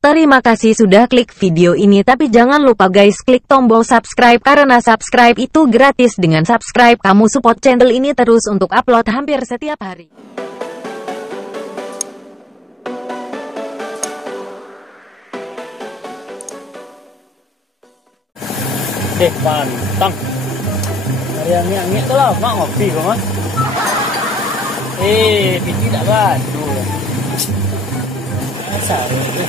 Terima kasih sudah klik video ini, tapi jangan lupa guys klik tombol subscribe karena subscribe itu gratis. Dengan subscribe kamu support channel ini terus untuk upload hampir setiap hari. Pantang. Hari yang ngiak tu lah, mak ngopi kau mah. Piti tak badu. Asal tu.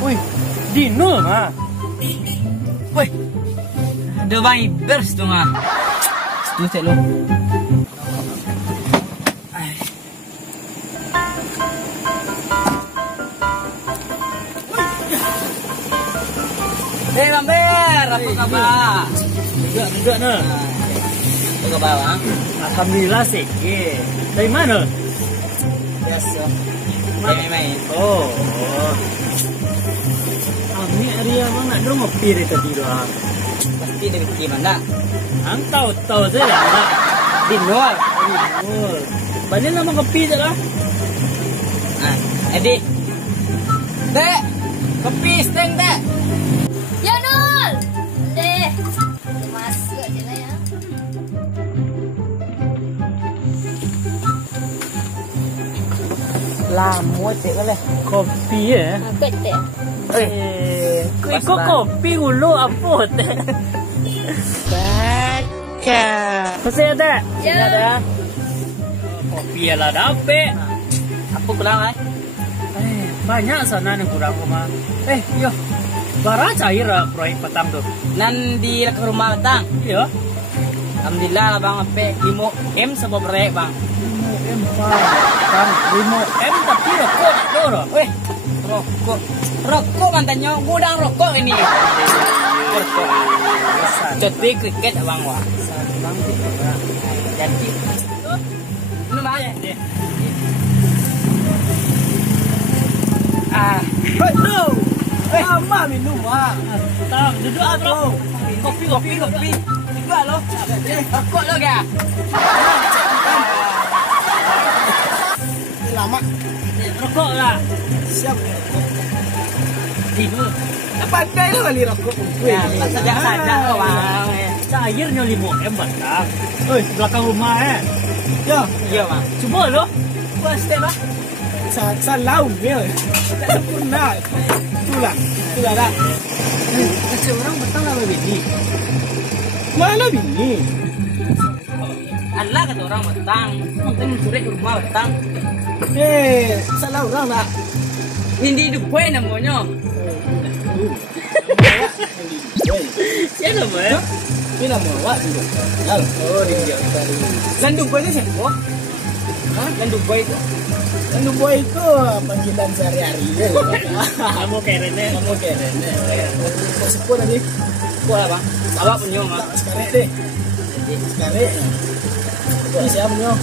Wih, Dino mah. Wih, ada bang Ibers tu mah. Situ cek lu. Bang Ber, apa kabar? Juga nah. Apa kabar bang? Alhamdulillah sikit. Dari mana? Biasa. Main-main. Oh. Kami hari abang nak dong ngopi dari tadi doang. Pasti dia bikin mana? Ang tahu je lah nak. Dinol. Banyak nama kopi je lah. Adik. Dek, kopi steng dek. Ya Nol. Deh. Masuk aja lah ya. Lama cek lah. Kopi ya. Betul. Kau ikut kopi dulu apa teh? Baca. Masih ada? Ya. Ada. Kopi lah dapat. Apa kurang Banyak sana yang kurang rumah. Yo. Bara cair proyek petang tu. Nan di ke rumah petang. Yo. Alhamdulillah lah bang ape 5M sebab proyek bang. 5M kan 5M tapi rokok tak ada dah. Weh, rokok katanya gudang rokok ini. Rokok. Jadi kriket bang wah. Bang Jadi. Ini bang. Betul. Lama minum bang. Tak, duduk bro. Kopi. Juga loh. Rokok lo ya. Lama. Rokok lah. Siap. Dino. Pandai lo kali rokok. Saja lo bang. Cairnya 5M batang. Belakang rumah Iya bang. Cuba lo. Pasti bang. Salau dia. Tak sempurna. Itulah dah. Macam orang batang lah bini. Mana bini? Allah kata orang betang. Mungkin mencuri ke rumah betang. Salah orang tak? Ini Dubai namanya. Siapa nama ya? Ini nama awak dulu. Oh, dia tadi. Dan Dubai ni siapa? Dan Dubai itu? Dan Dubai itu panggilan sehari-hari. Kamu kerene. Kau sepuluh tadi. Kau lah bang. Awak punya mak. Sekarang deh. Sekarang. Kau siapa punya?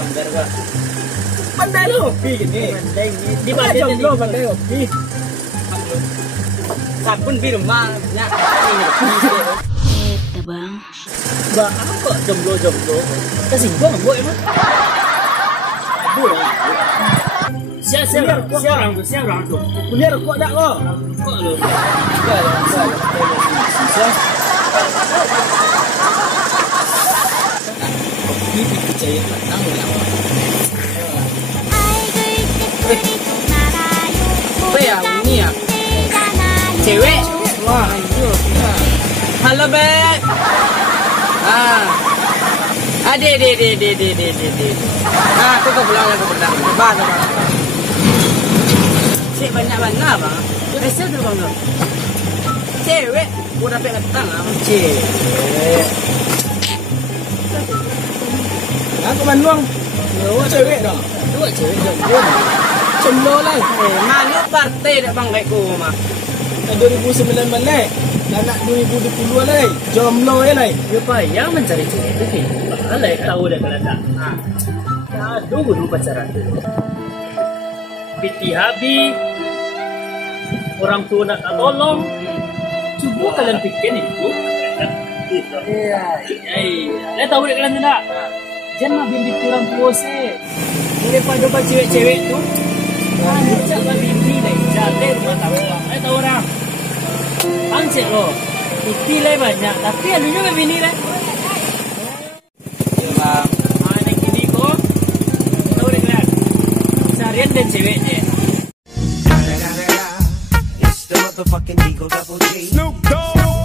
Mandar gua. Pandai lo kopi gini. Pandai ni. Di mana jomblo pandai kopi. Sabun di rumah banyak. Eta bang. Ba apa jomblo? Tersinggung bu emang. Bu lah. Siapa orang tu? Punya rokok tak kau? Rokok lo. Kopi percaya petang lah. Apa ya ini ya? Cewek. Wah, itu. Halo Bek. Ade. Aku ke pulang. Bang. Cik banyak mana bang? Biasa tu bang tu. Cewek. Gua dapat ketang Cewek. Aku manuang. Dua cewek dah. Dua cewek jomblo. Jomblo lah. Mana partai dak bang baik ku mah. 2009 balik. Dan nak 2020 lah. Jomblo ya lah. Dia payah mencari cewek tu. Alai tahu dah kalau tak. Aduh, dulu pacaran. Piti habis. Orang tua nak tak tolong. Cuba kalian fikir itu. Iya. Tahu dah kalian tak? Jangan bimbing kurang puas daripada cewek-cewek tu. Ajak babi ini nih, jalan buat tahu orang. Angcek lo, bukti lah banyak, tapi alunya babi ini lah. Mana gini kok? Tahu deh kan? Carian dan ceweknya. It's the motherfucking Eagle Double G. Snoop Dogg.